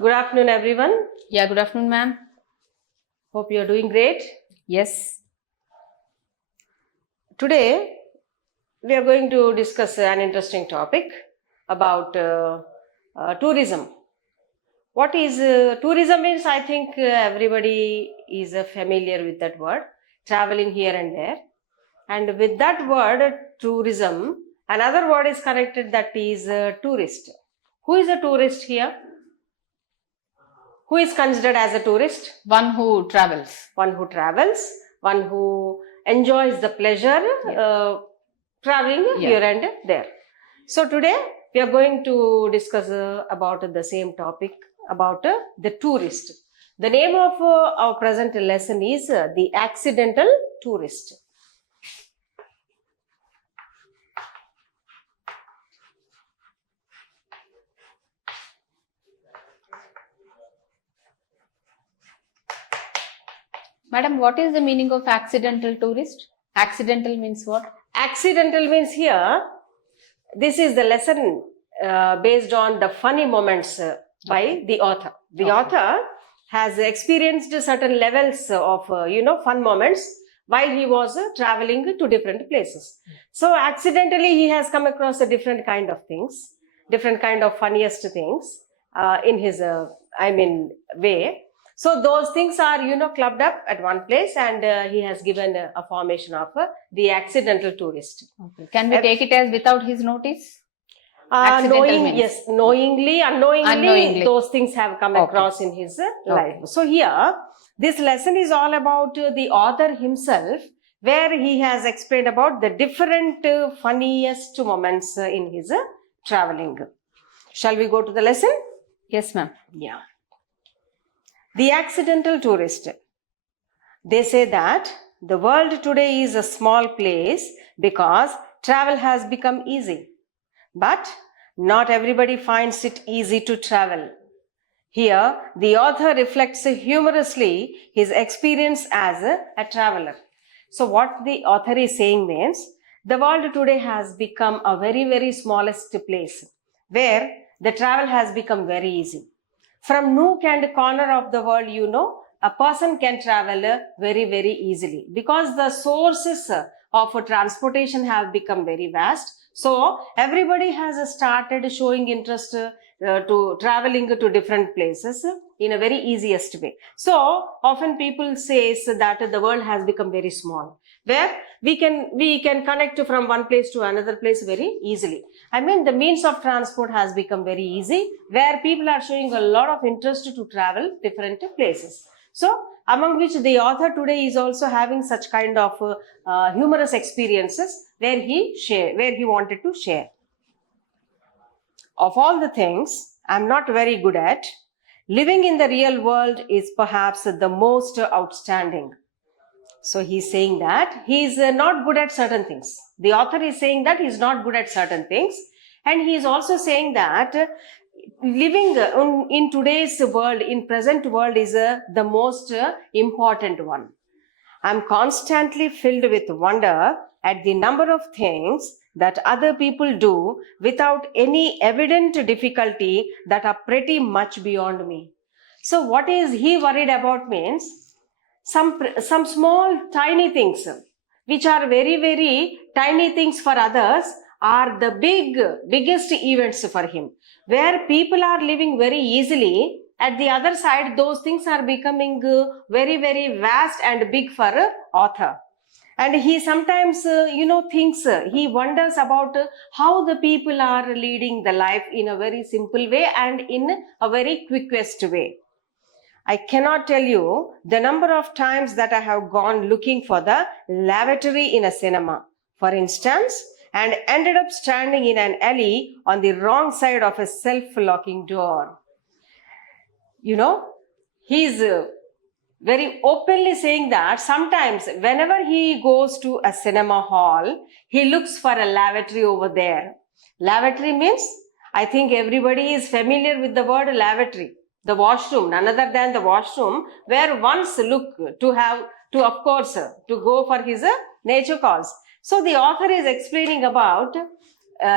Good afternoon, everyone. Yeah, good afternoon, ma'am. Hope you are doing great. Yes. Today, we are going to discuss an interesting topic about tourism. What is tourism means? I think everybody is familiar with that word, traveling here and there. And with that word, tourism, another word is connected, that is tourist. Who is a tourist here? Who is considered as a tourist? One who travels. One who travels, one who enjoys the pleasure traveling here and there. So today we are going to discuss about the same topic, about the tourist. The name of our present lesson is the accidental tourist. Madam, what is the meaning of accidental tourist? Accidental means what? Accidental means here, this is the lesson based on the funny moments by the author. The author has experienced certain levels of, fun moments while he was traveling to different places. So accidentally he has come across a different kind of things, different kind of funniest things in his, way. So those things are, clubbed up at one place, and he has given a formation of the accidental tourist. Okay. Can we take it as without his notice? Knowingly, unknowingly, those things have come across in his life. So here, this lesson is all about the author himself, where he has explained about the different funniest moments in his traveling. Shall we go to the lesson? Yes, ma'am. Yeah. The accidental tourist. They say that the world today is a small place because travel has become easy. But not everybody finds it easy to travel. Here, the author reflects humorously his experience as a traveler. So what the author is saying means, the world today has become a very, very smallest place where the travel has become very easy. From nook and corner of the world, a person can travel very, very easily because the sources of transportation have become very vast. So everybody has started showing interest to traveling to different places in a very easiest way. So often people say that the world has become very small, where we can connect from one place to another place very easily. I mean, the means of transport has become very easy, where people are showing a lot of interest to travel different places. So among which the author today is also having such kind of humorous experiences where he wanted to share. Of all the things I'm not very good at, living in the real world is perhaps the most outstanding. So he's saying that he's not good at certain things. The author is saying that he's not good at certain things. And he is also saying that living in today's world, in present world, is the most important one. I'm constantly filled with wonder at the number of things that other people do without any evident difficulty that are pretty much beyond me. So what is he worried about means, some small tiny things which are very, very tiny things for others are the biggest events for him, where people are living very easily. At the other side, those things are becoming very, very vast and big for author. And he sometimes thinks, he wonders about how the people are leading the life in a very simple way and in a very quickest way. I cannot tell you the number of times that I have gone looking for the lavatory in a cinema, for instance, and ended up standing in an alley on the wrong side of a self-locking door. He's very openly saying that sometimes whenever he goes to a cinema hall, he looks for a lavatory over there. Lavatory means, I think everybody is familiar with the word lavatory. The washroom, none other than the washroom, where one's look to go for his nature calls. So the author is explaining about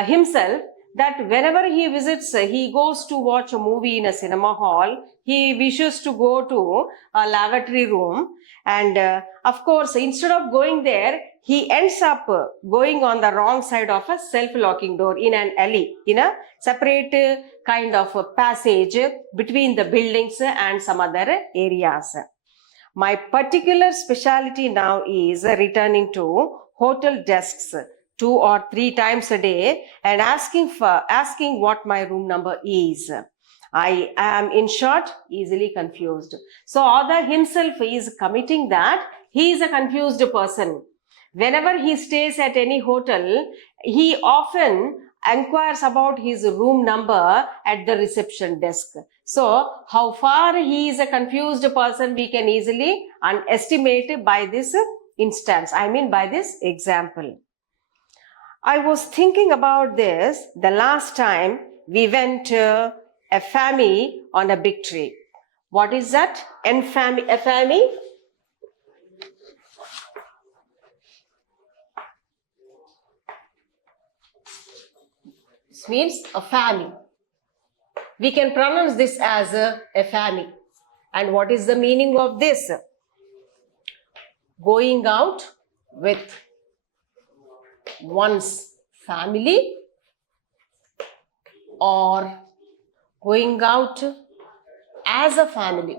himself, that whenever he visits, he goes to watch a movie in a cinema hall. He wishes to go to a lavatory room. And of course, instead of going there, he ends up going on the wrong side of a self-locking door in an alley, in a separate kind of a passage between the buildings and some other areas. My particular specialty now is returning to hotel desks 2 or 3 times a day and asking what my room number is. I am, in short, easily confused. So author himself is committing that he is a confused person. Whenever he stays at any hotel, he often inquires about his room number at the reception desk. So how far he is a confused person, we can easily estimate by this instance. I mean by this example. I was thinking about this the last time we went a family on a big trip. What is that? A family? This means a family. We can pronounce this as a family. And what is the meaning of this? Going out with one's family or going out as a family.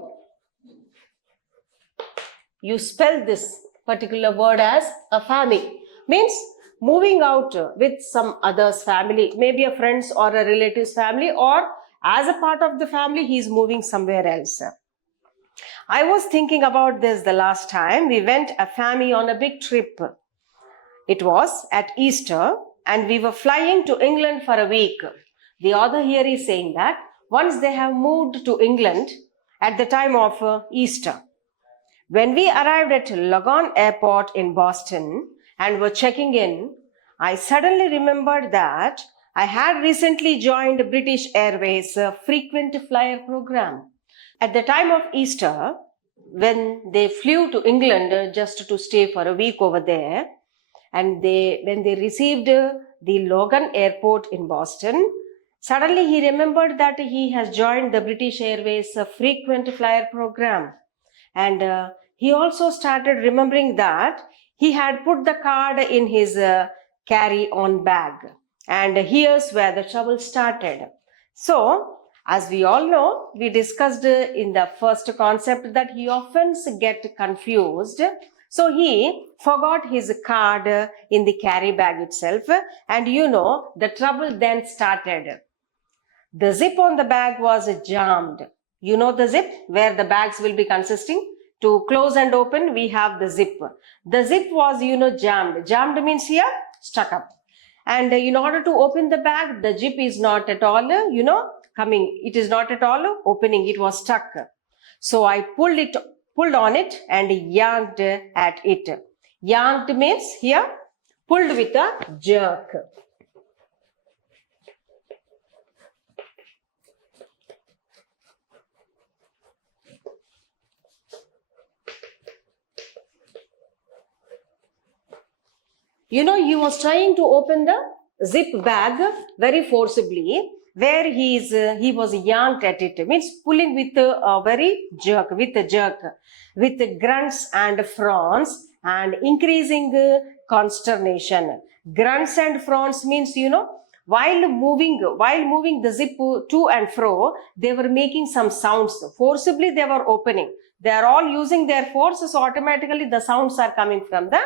You spell this particular word as a family. Means moving out with some other's family, maybe a friend's or a relative's family, or as a part of the family, he is moving somewhere else. I was thinking about this the last time we went a family on a big trip. It was at Easter and we were flying to England for a week. The author here is saying that once they have moved to England at the time of Easter. When we arrived at Logan Airport in Boston and were checking in, I suddenly remembered that I had recently joined British Airways' frequent flyer program. At the time of Easter, when they flew to England just to stay for a week over there, and when they received the Logan Airport in Boston, suddenly he remembered that he has joined the British Airways frequent flyer program. And he also started remembering that he had put the card in his carry-on bag. And here's where the trouble started. So, as we all know, we discussed in the first concept that he often gets confused. So he forgot his card in the carry bag itself, and the trouble then started. The zip on the bag was jammed. You know the zip where the bags will be consisting? To close and open, we have the zip. The zip was, jammed. Jammed means here, stuck up. And in order to open the bag, the zip is not at all, coming. It is not at all opening. It was stuck. So I pulled on it and yanked at it. Yanked means here, pulled with a jerk. He was trying to open the zip bag very forcibly, where he was yanked at it. Means pulling with a very jerk, with grunts and frowns and increasing consternation. Grunts and frowns means, while moving the zip to and fro, they were making some sounds. Forcibly they were opening. They are all using their force, so automatically the sounds are coming from the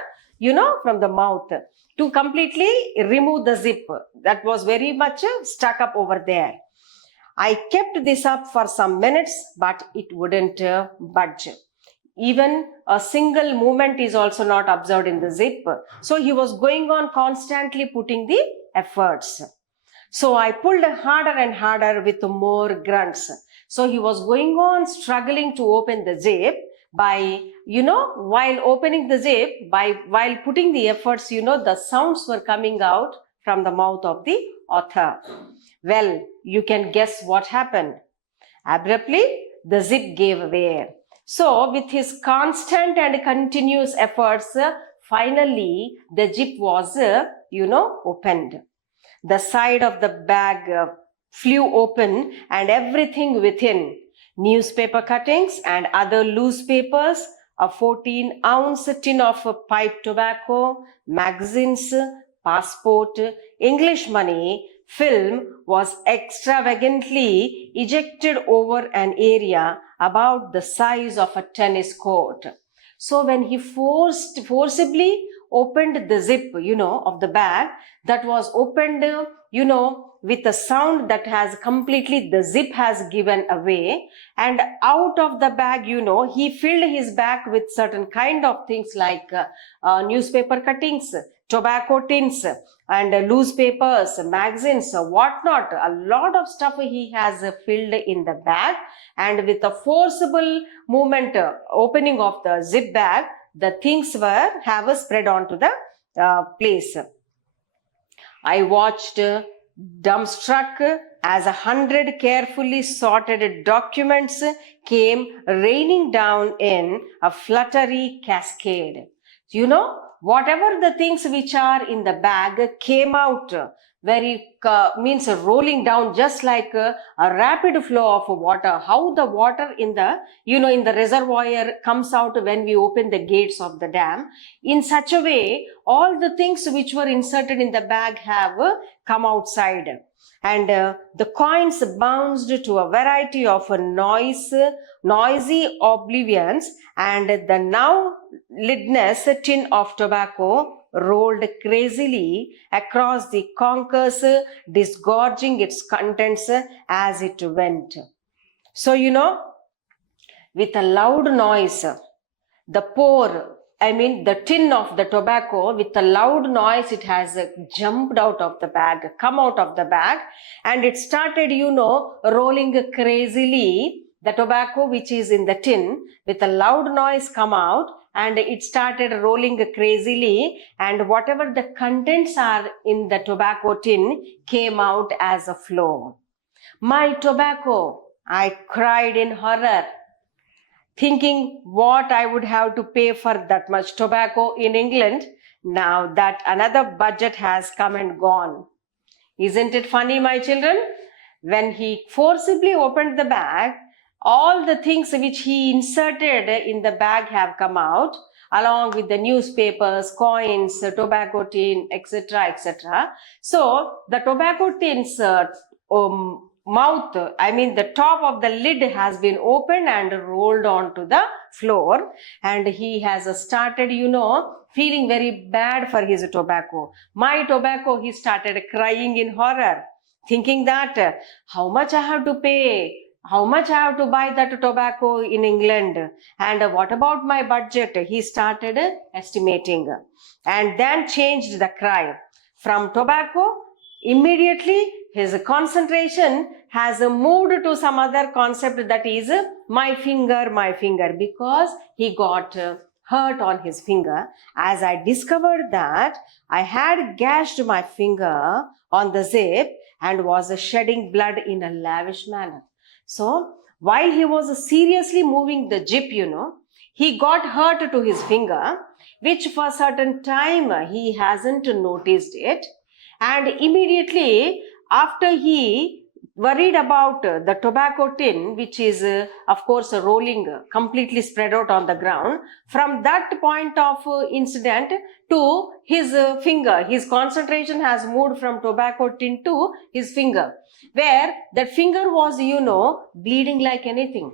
from the mouth to completely remove the zip that was very much stuck up over there. I kept this up for some minutes, but it wouldn't budge. Even a single movement is also not observed in the zip. So he was going on constantly putting the efforts. So I pulled harder and harder with more grunts. So he was going on struggling to open the zip. By, while opening the zip, while putting the efforts, the sounds were coming out from the mouth of the author. Well, you can guess what happened. Abruptly, the zip gave way. So, with his constant and continuous efforts, finally, the zip was, opened. The side of the bag flew open, and everything within, newspaper cuttings and other loose papers, a 14-ounce tin of pipe tobacco, magazines, passport, English money, film, was extravagantly ejected over an area about the size of a tennis court. So when he forcibly opened the zip, of the bag, that was opened, with a sound that has completely, the zip has given away, and out of the bag, he filled his bag with certain kind of things like newspaper cuttings, tobacco tins, and loose papers, magazines, whatnot. A lot of stuff he has filled in the bag, and with a forcible movement, opening of the zip bag, the things have spread onto the place. I watched dumbstruck as 100 carefully sorted documents came raining down in a fluttery cascade. Whatever the things which are in the bag came out means rolling down, just like a rapid flow of water. How the water in the reservoir comes out when we open the gates of the dam. In such a way, all the things which were inserted in the bag have come outside. And the coins bounced to a variety of noisy oblivions, and the now lidless tin of tobacco rolled crazily across the concourse, disgorging its contents as it went. So, with a loud noise, the tin of the tobacco, with a loud noise, it has jumped out of the bag, come out of the bag, and it started, rolling crazily. The tobacco which is in the tin, with a loud noise, come out, and it started rolling crazily, and whatever the contents are in the tobacco tin came out as a flow. My tobacco, I cried in horror, thinking what I would have to pay for that much tobacco in England, now that another budget has come and gone. Isn't it funny, my children? When he forcibly opened the bag, all the things which he inserted in the bag have come out, along with the newspapers, coins, tobacco tin, etc., etc. So the tobacco tin's mouth, the top of the lid has been opened and rolled onto the floor, and he has started, feeling very bad for his tobacco. My tobacco, he started crying in horror, thinking that how much I have to pay, how much I have to buy that tobacco in England, and what about my budget? He started estimating, and then changed the cry from tobacco. Immediately his concentration has moved to some other concept, that is my finger, because he got hurt on his finger. As I discovered that I had gashed my finger on the zip and was shedding blood in a lavish manner. So while he was seriously moving the zip, he got hurt to his finger, which for a certain time he hasn't noticed it. And immediately after he worried about the tobacco tin, which is of course rolling completely spread out on the ground, from that point of incident to his finger, his concentration has moved from tobacco tin to his finger, where that finger was, bleeding like anything,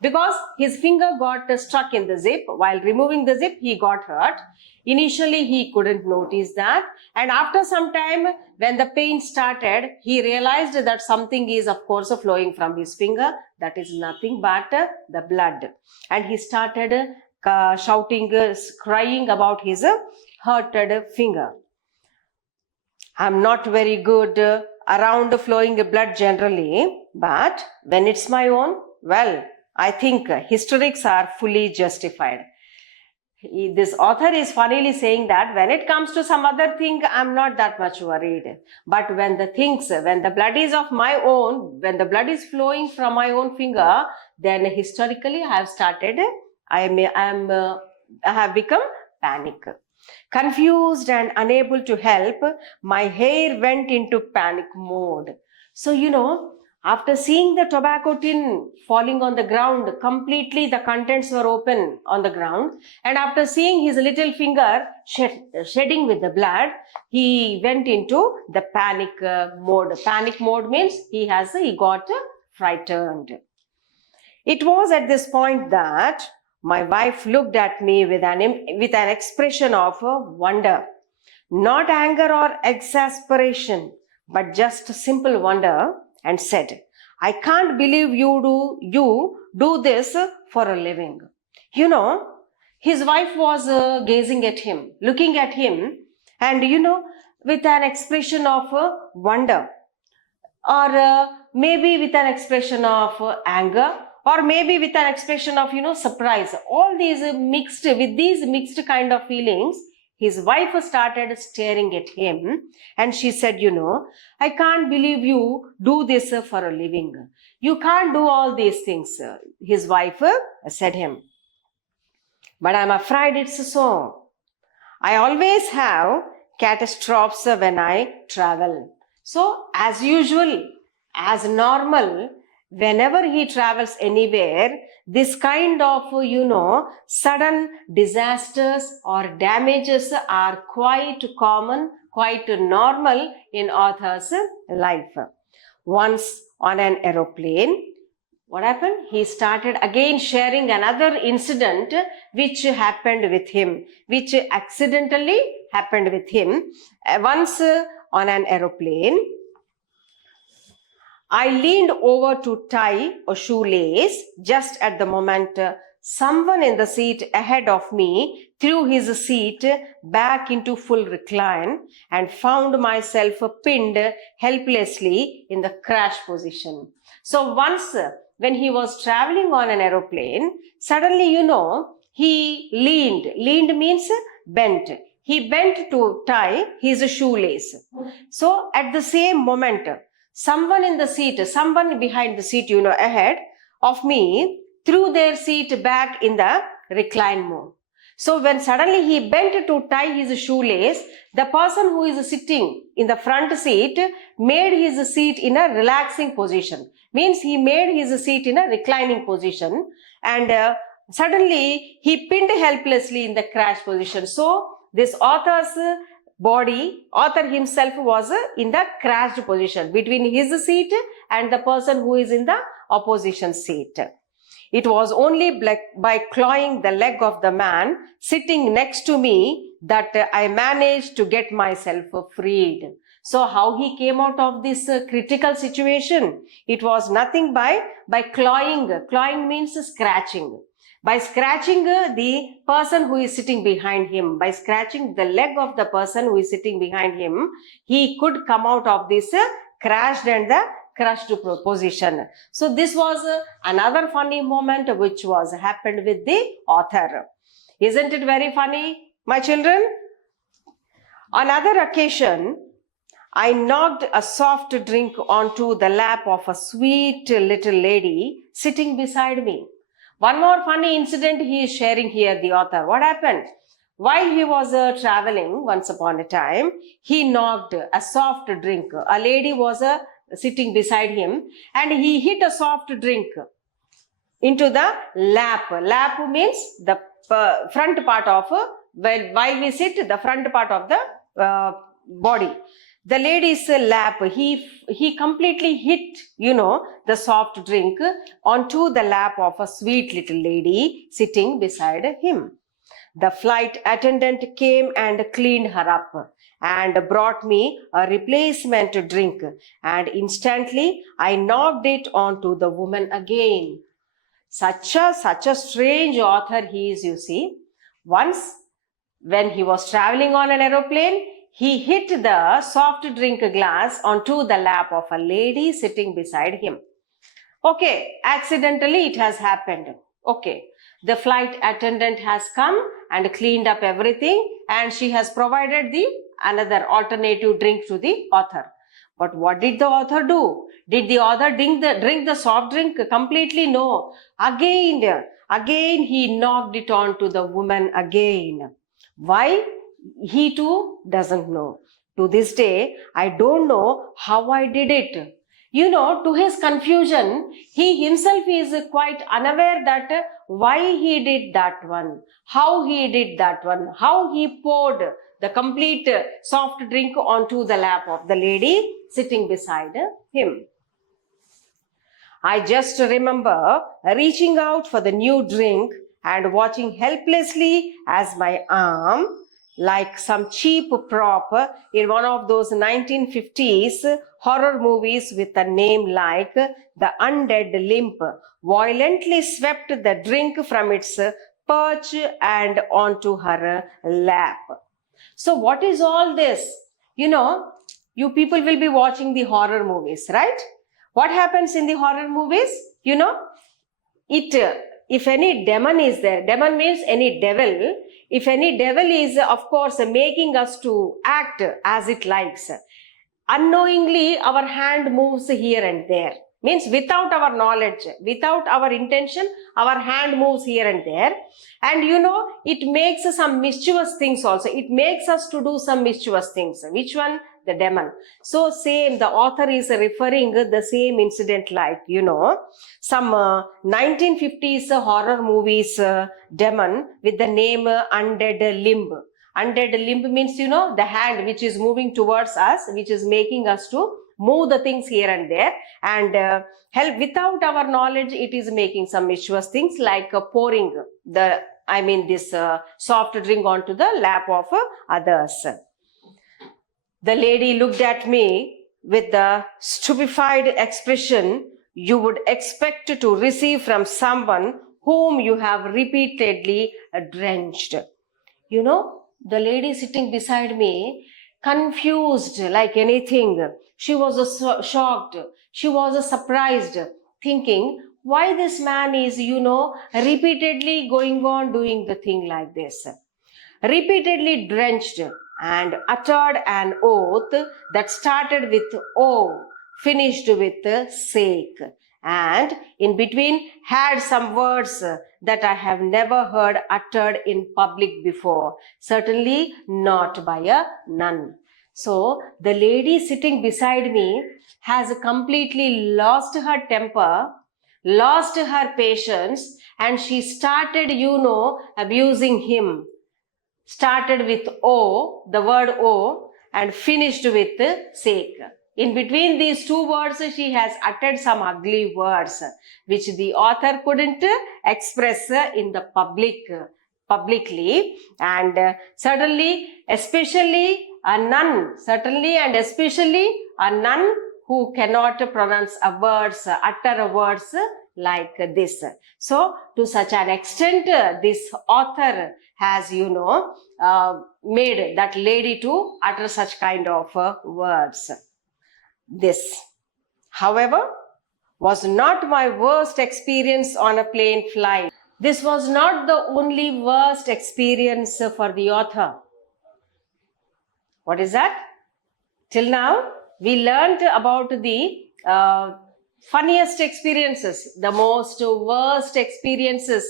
because his finger got stuck in the zip. While removing the zip, he got hurt. Initially, he couldn't notice that. And after some time, when the pain started, he realized that something is, of course, flowing from his finger. That is nothing but the blood. And he started shouting, crying about his hurted finger. I'm not very good around flowing blood generally, but when it's my own, well, I think hysterics are fully justified. This author is funnily saying that when it comes to some other thing, I'm not that much worried. But when the blood is of my own, when the blood is flowing from my own finger, then historically I have become panic. Confused and unable to help, my hair went into panic mode. So, after seeing the tobacco tin falling on the ground, completely the contents were open on the ground, and after seeing his little finger shedding with the blood, he went into the panic mode. Panic mode means he got frightened. It was at this point that my wife looked at me with an expression of wonder, not anger or exasperation, but just simple wonder, and said, "I can't believe you do this for a living." His wife was gazing at him, looking at him, and with an expression of wonder, or maybe with an expression of anger, or maybe with an expression of surprise. All these mixed kind of feelings, his wife started staring at him, and she said, "I can't believe you do this for a living. You can't do all these things." His wife said him, "But I'm afraid it's so. I always have catastrophes when I travel." So, as usual, as normal, whenever he travels anywhere, this kind of, sudden disasters or damages are quite common, quite normal in Arthur's life. Once on an aeroplane, what happened? He started again sharing another incident which happened with him, which accidentally happened with him. Once on an aeroplane, I leaned over to tie a shoelace. Just at the moment, someone in the seat ahead of me threw his seat back into full recline and found myself pinned helplessly in the crash position. So once when he was traveling on an aeroplane, suddenly, he leaned. Leaned means bent. He bent to tie his shoelace. So at the same moment, someone behind the seat, ahead of me, threw their seat back in the recline mode. So when suddenly he bent to tie his shoelace, the person who is sitting in the front seat made his seat in a relaxing position. Means he made his seat in a reclining position, and suddenly he pinned helplessly in the crash position. So this author himself was in the crashed position between his seat and the person who is in the opposition seat. It was only by clawing the leg of the man sitting next to me that I managed to get myself freed. So how he came out of this critical situation? It was nothing by clawing. Clawing means scratching. By scratching the person who is sitting behind him, by scratching the leg of the person who is sitting behind him, he could come out of this crashed and the crushed position. So this was another funny moment which was happened with the author. Isn't it very funny, my children? On another occasion, I knocked a soft drink onto the lap of a sweet little lady sitting beside me. One more funny incident he is sharing here, the author. What happened? While he was traveling once upon a time, he knocked a soft drink. A lady was sitting beside him, and he hit a soft drink into the lap. Lap means the front part of, while we sit, the front part of the body. The lady's lap, he completely hit, the soft drink onto the lap of a sweet little lady sitting beside him. The flight attendant came and cleaned her up and brought me a replacement drink, and instantly I knocked it onto the woman again. Such a strange author he is, you see. Once, when he was traveling on an aeroplane, he hit the soft drink glass onto the lap of a lady sitting beside him. Okay, accidentally it has happened. Okay, the flight attendant has come and cleaned up everything, and she has provided the another alternative drink to the author. But what did the author do? Did the author drink the soft drink completely? No. Again he knocked it on to the woman again. Why? he too doesn't know. To this day, I don't know how I did it. You know, to his confusion, he himself is quite unaware that why he did that one, how he did that one, how he poured the complete soft drink onto the lap of the lady sitting beside him. I just remember reaching out for the new drink and watching helplessly as my arm, like some cheap prop in one of those 1950s horror movies with a name like The Undead Limp, violently swept the drink from its perch and onto her lap. So, what is all this? You know, you people will be watching the horror movies, right? What happens in the horror movies? You know, if any demon is there, demon means any devil. If any devil is, of course, making us to act as it likes, unknowingly our hand moves here and there. Means without our knowledge, without our intention, our hand moves here and there. And you know, it makes some mischievous things also. It makes us to do some mischievous things. Which one? The demon. So same, the author is referring the same incident like, you know, some 1950s horror movies demon with the name Undead Limb. Undead limb means, you know, the hand which is moving towards us, which is making us to move the things here and there, and help without our knowledge, it is making some mischievous things like pouring this soft drink onto the lap of others. The lady looked at me with the stupefied expression you would expect to receive from someone whom you have repeatedly drenched. You know, the lady sitting beside me, confused like anything. She was shocked. She was surprised, thinking, why this man is, you know, repeatedly going on doing the thing like this. Repeatedly drenched and uttered an oath that started with O, finished with sake, and in between had some words that I have never heard uttered in public before, certainly not by a nun. So the lady sitting beside me has completely lost her temper, lost her patience, and she started, you know, abusing him. Started with O, the word O, and finished with sake. In between these two words, she has uttered some ugly words, which the author couldn't express in the publicly. And certainly, especially a nun, who cannot pronounce a words, utter a words like this. So, to such an extent, this author has, you know, made that lady to utter such kind of words. This, however, was not my worst experience on a plane flight. This was not the only worst experience for the author. What is that? Till now, we learned about the funniest experiences, the most worst experiences,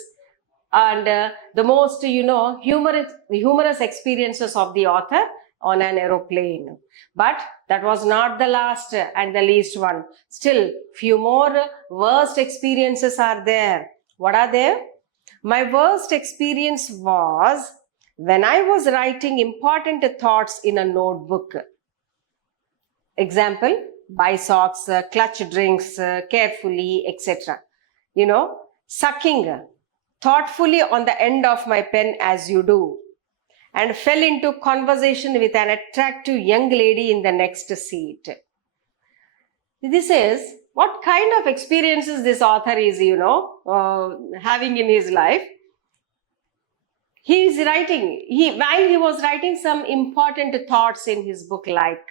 and the most, you know, humorous experiences of the author on an aeroplane. But that was not the last and the least one. Still, few more worst experiences are there. What are they? My worst experience was when I was writing important thoughts in a notebook. Example, buy socks, clutch drinks carefully, etc. You know, sucking thoughtfully on the end of my pen as you do, and fell into conversation with an attractive young lady in the next seat. This is what kind of experiences this author is, you know, having in his life. He is writing, while he was writing some important thoughts in his book like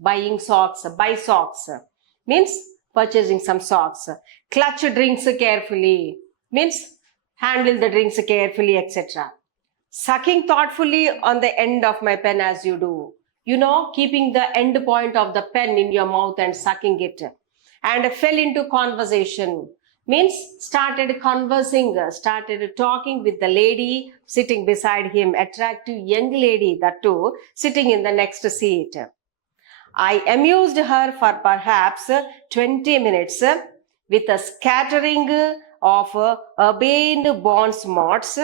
buying socks, buy socks, means purchasing some socks, clutch drinks carefully, means handle the drinks carefully, etc. Sucking thoughtfully on the end of my pen as you do, you know, keeping the end point of the pen in your mouth and sucking it, and fell into conversation means started conversing, started talking with the lady sitting beside him, attractive young lady, that too, sitting in the next seat. I amused her for perhaps 20 minutes with a scattering of urbane bon mots,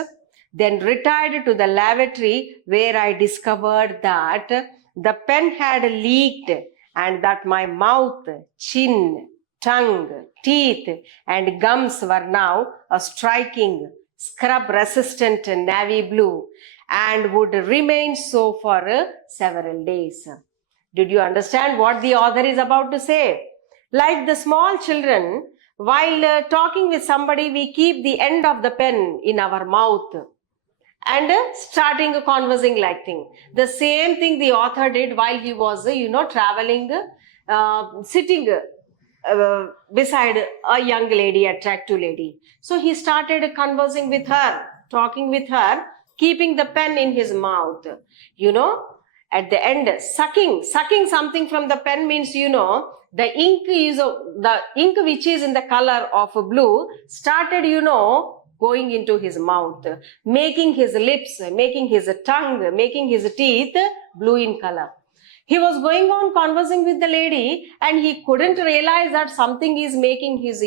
then retired to the lavatory where I discovered that the pen had leaked and that my mouth, chin, tongue, teeth, and gums were now a striking, scrub resistant navy blue and would remain so for several days. Did you understand what the author is about to say? Like the small children, while talking with somebody, we keep the end of the pen in our mouth and starting conversing like thing. The same thing the author did while he was, traveling, sitting beside a young lady, attractive lady. So he started conversing with her, talking with her, keeping the pen in his mouth. At the end, sucking something from the pen means, the ink which is in the color of blue started, going into his mouth, making his lips, making his tongue, making his teeth blue in color. He was going on conversing with the lady and he couldn't realize that something is making his,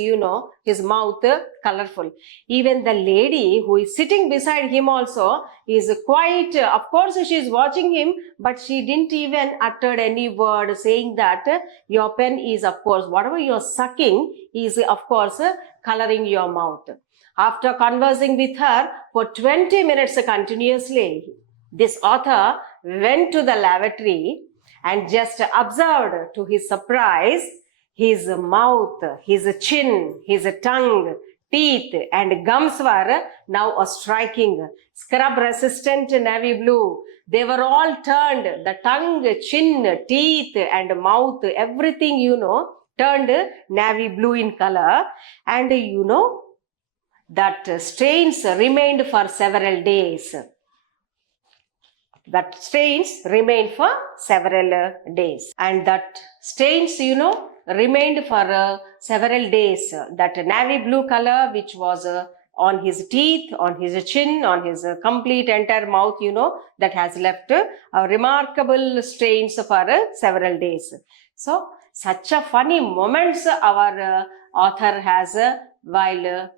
his mouth colorful. Even the lady who is sitting beside him also is quite, of course she is watching him, but she didn't even utter any word saying that your pen is, of course, whatever you're sucking is, of course, coloring your mouth. After conversing with her for 20 minutes continuously, this author went to the lavatory and just observed, to his surprise, his mouth, his chin, his tongue, teeth and gums were now a striking, scrub-resistant navy blue. They were all turned, the tongue, chin, teeth and mouth, everything, turned navy blue in color. And that stains remained for several days. That stains remained for several days. And that stains, remained for several days. That navy blue color which was on his teeth, on his chin, on his complete entire mouth, that has left remarkable stains for several days. So, such a funny moments our author has while,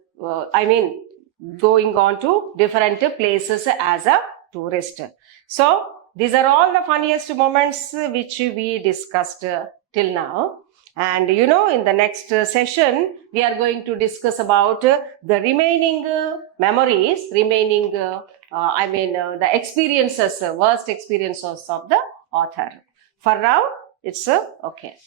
going on to different places as a tourist. So, these are all the funniest moments which we discussed till now. And in the next session, we are going to discuss about the remaining memories, the experiences, worst experiences of the author. For now, it's okay.